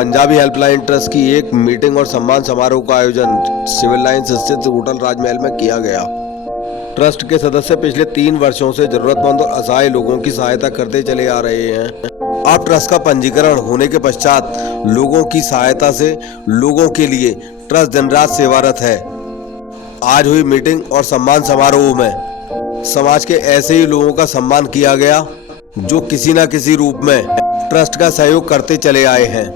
Punjabi helpline trust की एक meeting और सम्मान समारोह का आयोजन सिविल लाइंस स्थित होटल राजमहल में किया गया। ट्रस्ट के सदस्य पिछले 3 वर्षों से जरूरतमंद और असहाय लोगों की सहायता करते चले आ रहे हैं। अब ट्रस्ट का पंजीकरण होने के पश्चात लोगों की सहायता से लोगों के लिए ट्रस्ट दिन रात सेवारत है। आज हुई मीटिंग और सम्मान समारोह में समाज के ऐसे ही लोगों का सम्मान किया गया जो किसी न किसी रूप में ट्रस्ट का सहयोग करते चले आए हैं।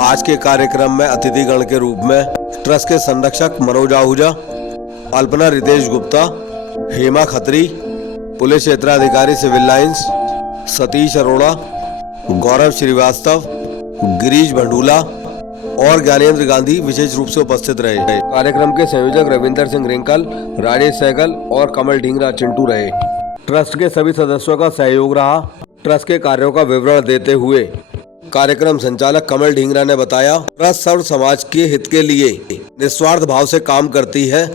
आज के कार्यक्रम में अतिथिगण के रूप में ट्रस्ट के संरक्षक मनोज आहूजा, अल्पना रितेश गुप्ता, हेमा खत्री, पुलिस क्षेत्राधिकारी सिविल लाइंस सतीश अरोड़ा, गौरव श्रीवास्तव, गिरीश भंडूला और ज्ञानेंद्र गांधी विशेष रूप से उपस्थित रहे। कार्यक्रम के संयोजक रविंदर सिंह रिंकल, राजेश सहगल और कमल ढींगरा चिंटू रहे। ट्रस्ट के सभी सदस्यों का सहयोग रहा। ट्रस्ट के कार्यों का विवरण देते हुए कार्यक्रम संचालक कमल ढींगरा ने बताया, ट्रस्ट सर्व समाज के हित के लिए निस्वार्थ भाव से काम करती है।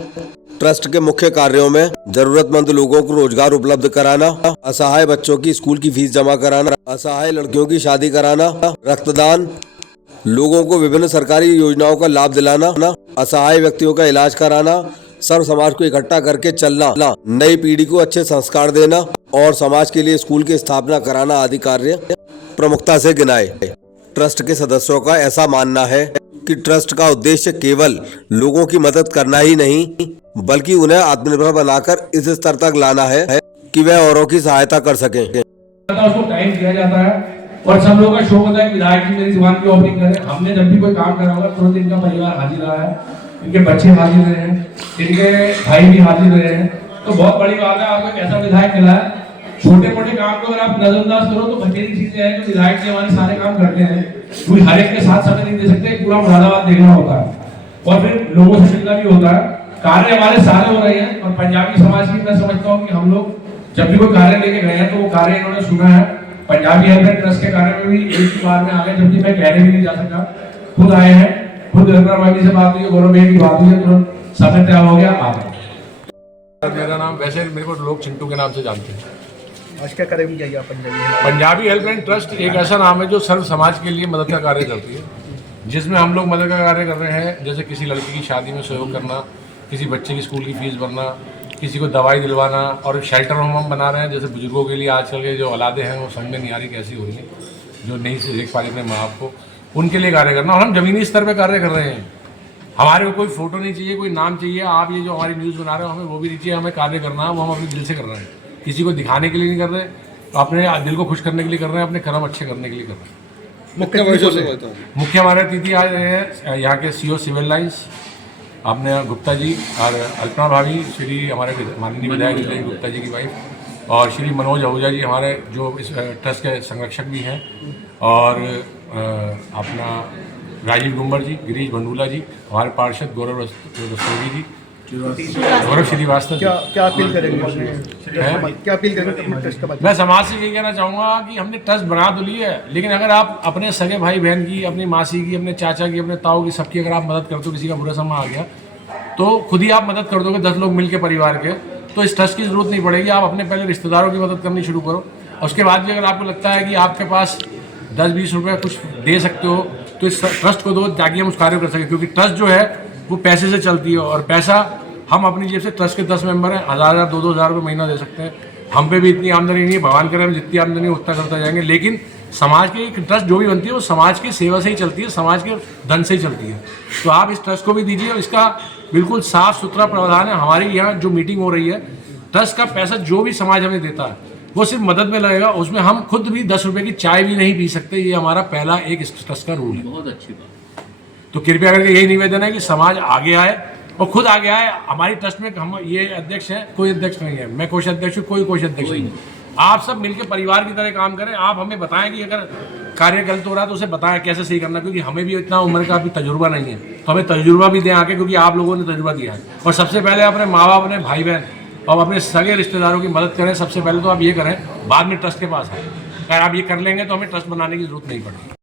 ट्रस्ट के मुख्य कार्यों में जरूरतमंद लोगों को रोजगार उपलब्ध कराना, असहाय बच्चों की स्कूल की फीस जमा कराना, असहाय लड़कियों की शादी कराना, रक्तदान, लोगों को विभिन्न सरकारी योजनाओं का लाभ दिलाना, असहाय व्यक्तियों का इलाज कराना, सर्व समाज को इकट्ठा करके चलना, नई पीढ़ी को अच्छे संस्कार देना और समाज के लिए स्कूल की स्थापना कराना आदि कार्य प्रमुखता से गिनाए। ट्रस्ट के सदस्यों का ऐसा मानना है कि ट्रस्ट का उद्देश्य केवल लोगों की मदद करना ही नहीं बल्कि उन्हें आत्मनिर्भर बनाकर इस स्तर तक लाना है कि वह औरों की सहायता कर सकें। उसको टाइम दिया जाता है और सब लोगों का शौक होता है कि विधायक जी मेरी दुकान की ओपनिंग करें। हमने जब भी कोई काम करा होगा तुरंत इनका परिवार हाजिर रहा है, इनके बच्चे हाजिर रहे हैं, इनके भाई भी हाजिर रहे हैं। तो बहुत बड़ी बात है, आपको कैसा विधायक मिला है। छोटे मोटे काम को अगर आप नजरअंदाज करो तो बचेरी चीजें हैं जो विधायक जी हमारे सारे काम करते हैं। कोई हर एक के साथ समय नहीं दे सकते, पूरा मुरादाबाद देखना होता है और फिर लोगों से मिलना भी होता है। कार्य हमारे सारे हो रहे हैं और पंजाबी समाज की मैं समझता हूँ कि हम लोग जब भी कोई कार्य लेके गए हैं तो वो कार्य इन्होंने सुना है। पंजाबी हेल्पलाइन ट्रस्ट के कार्य में भी एक ही बार में आ गए, जब मैं कहने भी नहीं जा सका, खुद आए हैं, खुद रघुनाथ भाई से बात हुई, गौरव भाई की बात हुई, तुरंत समय तय हो गया आ गए। मेरा नाम वैसे मेरे को लोग चिंटू के नाम से जानते हैं। आज क्या कार्यक्रम किया गया पंजाबी हेल्पलाइन ट्रस्ट एक ऐसा नाम है जो सर्व समाज के लिए मदद का कार्य करती है, जिसमें हम लोग मदद का कार्य कर रहे हैं। जैसे किसी लड़की की शादी में सहयोग करना, किसी बच्चे की स्कूल की फीस भरना, किसी को दवाई दिलवाना और शेल्टर होम हम बना रहे हैं। जैसे बुजुर्गों के लिए आजकल के जो औलादे हैं वो समझ में नहीं आ रही कैसी हो रही है, जो नहीं से देख पा रही अपने माँ बाप को, उनके लिए कार्य करना। और हम ज़मीनी स्तर पर कार्य कर रहे हैं। हमारे को कोई फोटो नहीं चाहिए, कोई नाम चाहिए। आप ये जो हमारी न्यूज़ बना रहे हो हमें वो भी नहीं चाहिए, हमें कार्य करना है वो हम अपने दिल से कर रहे हैं। किसी को दिखाने के लिए नहीं कर रहे, अपने दिल को खुश करने के लिए कर रहे हैं, अपने कर्म अच्छे करने के लिए कर रहे हैं। मुख्य हमारे अतिथि आए हैं यहाँ के सीओ सिविल लाइंस आपने गुप्ता जी और अल्पना भाभी, श्री हमारे माननीय विधायक रितेश गुप्ता जी की वाइफ, और श्री मनोज आहूजा जी हमारे जो इस ट्रस्ट के संरक्षक भी हैं, और अपना राजीव गुम्बर जी, गिरीश भंडूला जी, हमारे पार्षद गौरव रस्तोगी जी, गौरव श्रीवास्तव। क्या अपील करेंगे? क्या अपील करेंगे ट्रस्ट का? मैं समाज से ये कहना चाहूँगा कि हमने ट्रस्ट बना तो ली है, लेकिन अगर आप अपने सगे भाई बहन की, अपनी मासी की, अपने चाचा की, अपने ताऊ की, सबकी अगर आप मदद करते हो, किसी का बुरा समय आ गया तो खुद ही आप मदद कर दोगे 10 लोग मिलकर परिवार के, तो इस ट्रस्ट की जरूरत नहीं पड़ेगी। आप अपने पहले रिश्तेदारों की मदद करनी शुरू करो। उसके बाद भी अगर आपको लगता है कि आपके पास 10-20 रुपये कुछ दे सकते हो तो इस ट्रस्ट को दो ताकि हम उस कार्य कर सकें, क्योंकि ट्रस्ट जो है वो पैसे से चलती है और पैसा हम अपनी जेब से, ट्रस्ट के 10 मेंबर हैं, 1000 2,000 रुपये महीना दे सकते हैं। हम पे भी इतनी आमदनी नहीं है, भगवान करे हम जितनी आमदनी है उतना करते जाएंगे, लेकिन समाज की ट्रस्ट जो भी बनती है वो समाज की सेवा से ही चलती है, समाज के धन से ही चलती है। तो आप इस ट्रस्ट को भी दीजिए और इसका बिल्कुल साफ सुथरा प्रावधान है। हमारी यहाँ जो मीटिंग हो रही है, ट्रस्ट का पैसा जो भी समाज हमें देता है वो सिर्फ मदद में लगेगा, उसमें हम खुद भी 10 रुपये की चाय भी नहीं पी सकते। ये हमारा पहला एक इस ट्रस्ट का रूल है। बहुत अच्छी बात। तो कृपया करके यही निवेदन है कि समाज आगे आए और खुद आगे आए। हमारी ट्रस्ट में हम ये अध्यक्ष हैं, कोई अध्यक्ष नहीं है, मैं कोषाध्यक्ष हूँ, कोई कोषाध्यक्ष नहीं। आप सब मिलकर परिवार की तरह काम करें। आप हमें बताएं कि अगर कार्य गलत हो रहा है तो उसे बताएं कैसे सही करना, क्योंकि हमें भी इतना उम्र का अभी तजुर्बा नहीं है, तो हमें तजुर्बा भी दें आके, क्योंकि आप लोगों ने तजुर्बा दिया है। और सबसे पहले अपने माँ बाप, अपने भाई बहन और अपने सगे रिश्तेदारों की मदद करें। सबसे पहले तो आप ये करें, बाद में ट्रस्ट के पास आए। अगर आप ये कर लेंगे तो हमें ट्रस्ट बनाने की जरूरत नहीं पड़ेगी।